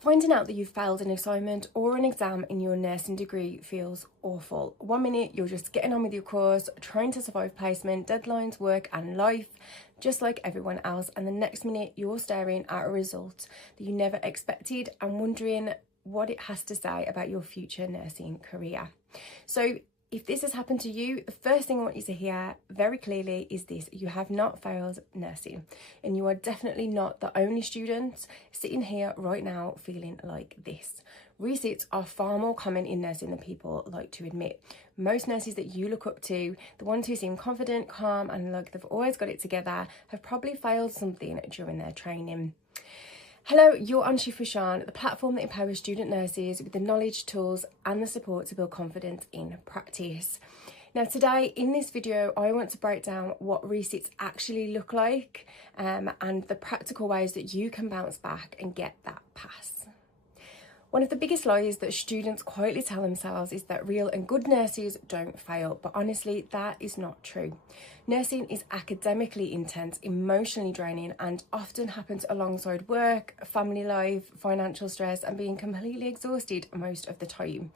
Finding out that you've failed an assignment or an exam in your nursing degree feels awful. 1 minute you're just getting on with your course, trying to survive placement, deadlines, work and life, just like everyone else, and the next minute you're staring at a result that you never expected and wondering what it has to say about your future nursing career. So if this has happened to you, the first thing I want you to hear very clearly is this: you have not failed nursing, and you are definitely not the only student sitting here right now feeling like this. Resits are far more common in nursing than people like to admit. Most nurses that you look up to, the ones who seem confident, calm and like they've always got it together, have probably failed something during their training. Hello, you're on Shift with Sean, the platform that empowers student nurses with the knowledge, tools and the support to build confidence in practice. Now today in this video, I want to break down what resits actually look like and the practical ways that you can bounce back and get that pass. One of the biggest lies that students quietly tell themselves is that real and good nurses don't fail, but honestly, that is not true. Nursing is academically intense, emotionally draining, and often happens alongside work, family life, financial stress, and being completely exhausted most of the time.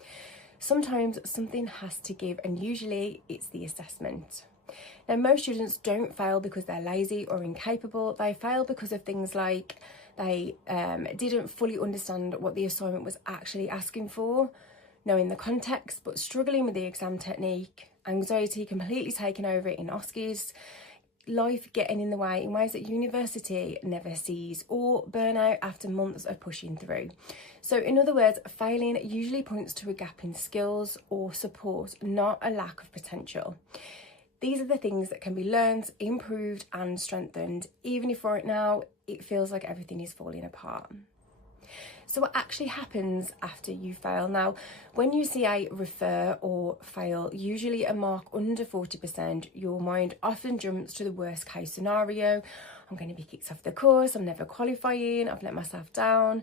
Sometimes something has to give, and usually it's the assessment. Now, most students don't fail because they're lazy or incapable. They fail because of things like they didn't fully understand what the assignment was actually asking for, knowing the context, but struggling with the exam technique, anxiety completely taking over in OSCEs, life getting in the way in ways that university never sees, or burnout after months of pushing through. So in other words, failing usually points to a gap in skills or support, not a lack of potential. These are the things that can be learned, improved and strengthened, even if right now it feels like everything is falling apart. So what actually happens after you fail? Now, when you see a refer or fail, usually a mark under 40%, your mind often jumps to the worst case scenario. I'm going to be kicked off the course, I'm never qualifying, I've let myself down,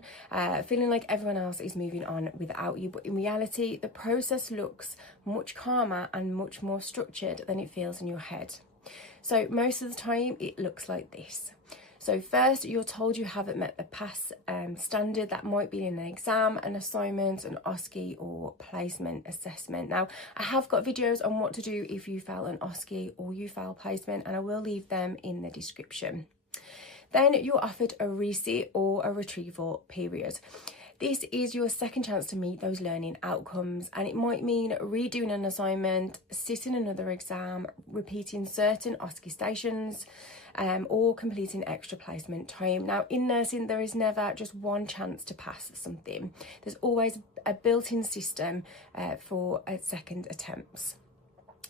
feeling like everyone else is moving on without you. But in reality, the process looks much calmer and much more structured than it feels in your head. So most of the time it looks like this. So first, you're told you haven't met the pass standard. That might be in an exam, an assignment, an OSCE or placement assessment. Now, I have got videos on what to do if you fail an OSCE or you fail placement, and I will leave them in the description. Then you're offered a resit or a retrieval period. This is your second chance to meet those learning outcomes, and it might mean redoing an assignment, sitting another exam, repeating certain OSCE stations, or completing extra placement time. Now, in nursing, there is never just one chance to pass something. There's always a built-in system for second attempts.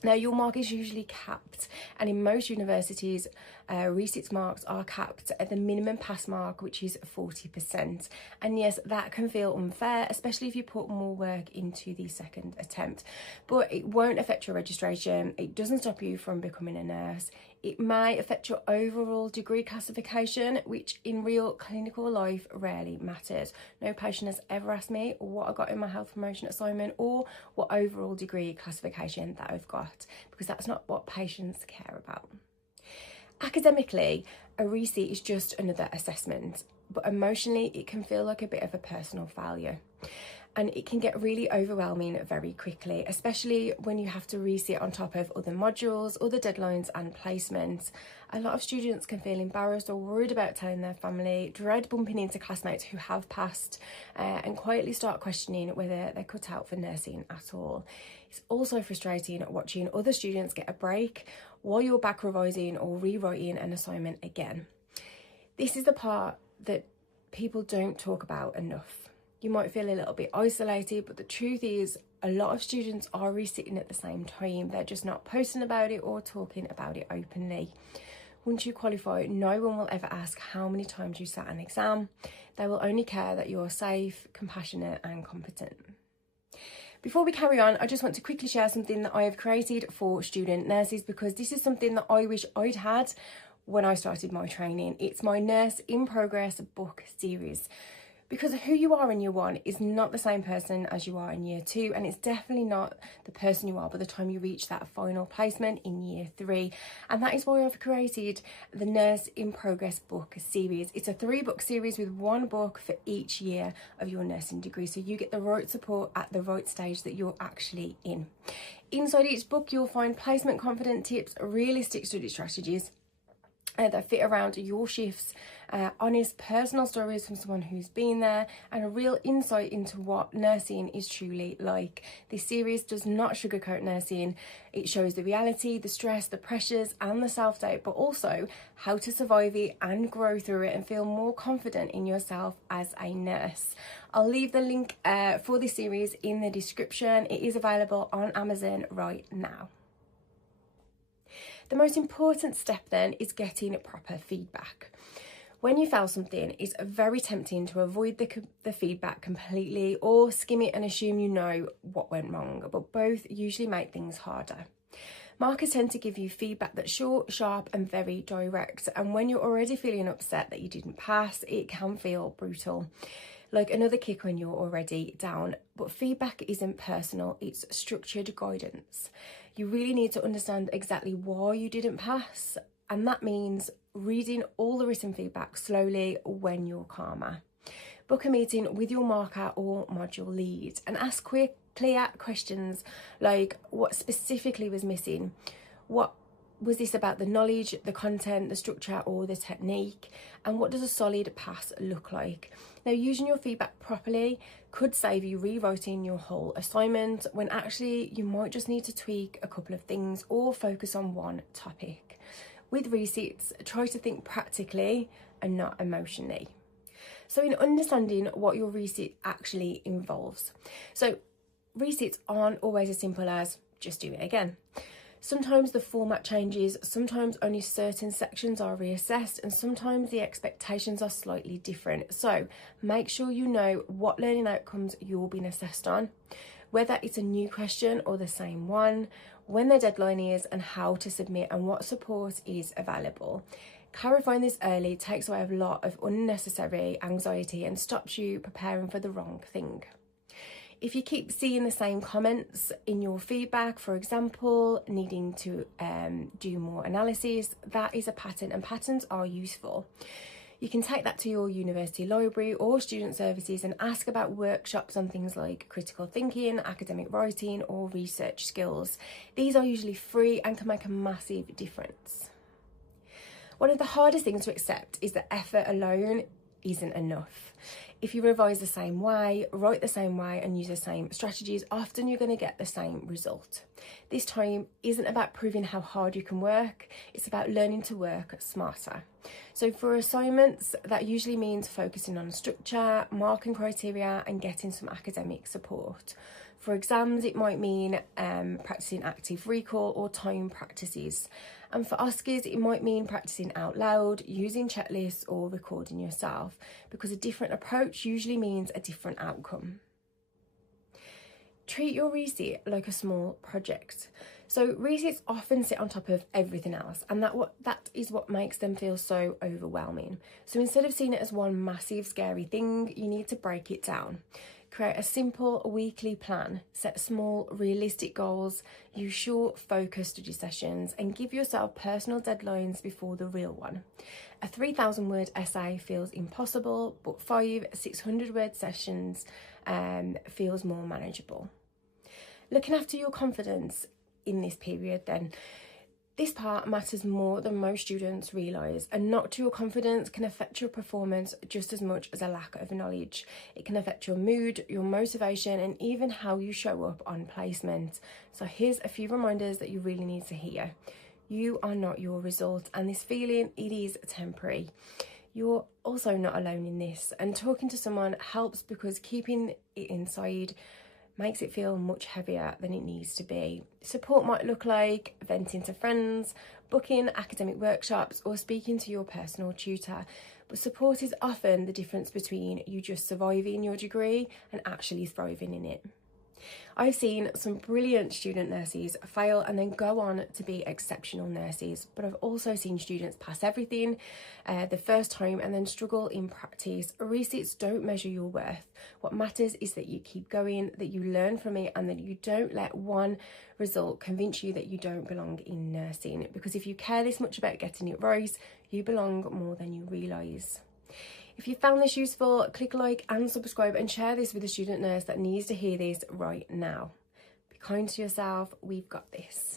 Now, your mark is usually capped, and in most universities, resits marks are capped at the minimum pass mark, which is 40%. And yes, that can feel unfair, especially if you put more work into the second attempt. But it won't affect your registration. It doesn't stop you from becoming a nurse. It may affect your overall degree classification, which in real clinical life rarely matters. No patient has ever asked me what I got in my health promotion assignment or what overall degree classification that I've got, because that's not what patients care about. Academically, a resit is just another assessment, but emotionally it can feel like a bit of a personal failure. And it can get really overwhelming very quickly, especially when you have to resit on top of other modules, other deadlines and placements. A lot of students can feel embarrassed or worried about telling their family, dread bumping into classmates who have passed, and quietly start questioning whether they're cut out for nursing at all. It's also frustrating watching other students get a break while you're back revising or rewriting an assignment again. This is the part that people don't talk about enough. You might feel a little bit isolated, but the truth is a lot of students are resitting at the same time. They're just not posting about it or talking about it openly. Once you qualify, no one will ever ask how many times you sat an exam. They will only care that you're safe, compassionate and competent. Before we carry on, I just want to quickly share something that I have created for student nurses, because this is something that I wish I'd had when I started my training. It's my Nurse in Progress book series. Because who you are in year one is not the same person as you are in year two, and it's definitely not the person you are by the time you reach that final placement in year three. And that is why I've created the Nurse in Progress book series. It's a 3-book series with 1 book for each year of your nursing degree, so you get the right support at the right stage that you're actually in. Inside each book, you'll find placement confident tips, realistic study strategies that fit around your shifts, honest personal stories from someone who's been there, and a real insight into what nursing is truly like. This series does not sugarcoat nursing. It shows the reality, the stress, the pressures and the self-doubt, but also how to survive it and grow through it and feel more confident in yourself as a nurse. I'll leave the link for this series in the description. It is available on Amazon right now. The most important step then is getting proper feedback. When you fail something, it's very tempting to avoid the feedback completely or skim it and assume you know what went wrong, but both usually make things harder. Markers tend to give you feedback that's short, sharp and very direct, and when you're already feeling upset that you didn't pass, it can feel brutal, like another kick when you're already down. But feedback isn't personal, it's structured guidance. You really need to understand exactly why you didn't pass, and that means reading all the written feedback slowly when you're calmer. Book a meeting with your marker or module lead and ask quick, clear questions like what specifically was missing, what was this about the knowledge, the content, the structure or the technique, and what does a solid pass look like? Now, using your feedback properly could save you rewriting your whole assignment when actually you might just need to tweak a couple of things or focus on one topic. With resits, try to think practically and not emotionally. So in understanding what your resit actually involves. So resits aren't always as simple as just do it again. Sometimes the format changes, sometimes only certain sections are reassessed, and sometimes the expectations are slightly different. So make sure you know what learning outcomes you're being assessed on, whether it's a new question or the same one, when the deadline is, and how to submit and what support is available. Clarifying this early takes away a lot of unnecessary anxiety and stops you preparing for the wrong thing. If you keep seeing the same comments in your feedback, for example, needing to do more analysis, that is a pattern, and patterns are useful. You can take that to your university library or student services and ask about workshops on things like critical thinking, academic writing or research skills. These are usually free and can make a massive difference. One of the hardest things to accept is that effort alone isn't enough. If you revise the same way, write the same way and use the same strategies, often you're going to get the same result. This time isn't about proving how hard you can work, it's about learning to work smarter. So for assignments, that usually means focusing on structure, marking criteria and getting some academic support. For exams, it might mean practicing active recall or time practices. And for Oscars, it might mean practicing out loud, using checklists or recording yourself, because a different approach usually means a different outcome. Treat your resit like a small project. So resits often sit on top of everything else, and that is what makes them feel so overwhelming. So instead of seeing it as one massive scary thing, you need to break it down. Create a simple weekly plan, set small, realistic goals, use short, focused study sessions, and give yourself personal deadlines before the real one. A 3,000-word essay feels impossible, but 500, 600-word sessions feels more manageable. Looking after your confidence in this period then. This part matters more than most students realise. A knock to your confidence can affect your performance just as much as a lack of knowledge. It can affect your mood, your motivation, and even how you show up on placement. So here's a few reminders that you really need to hear. You are not your result, and this feeling, it is temporary. You're also not alone in this, and talking to someone helps because keeping it inside makes it feel much heavier than it needs to be. Support might look like venting to friends, booking academic workshops, or speaking to your personal tutor. But support is often the difference between you just surviving your degree and actually thriving in it. I've seen some brilliant student nurses fail and then go on to be exceptional nurses, but I've also seen students pass everything the first time and then struggle in practice. Resits don't measure your worth. What matters is that you keep going, that you learn from it, and that you don't let one result convince you that you don't belong in nursing. Because if you care this much about getting it right, you belong more than you realise. If you found this useful, click like and subscribe and share this with a student nurse that needs to hear this right now. Be kind to yourself. We've got this.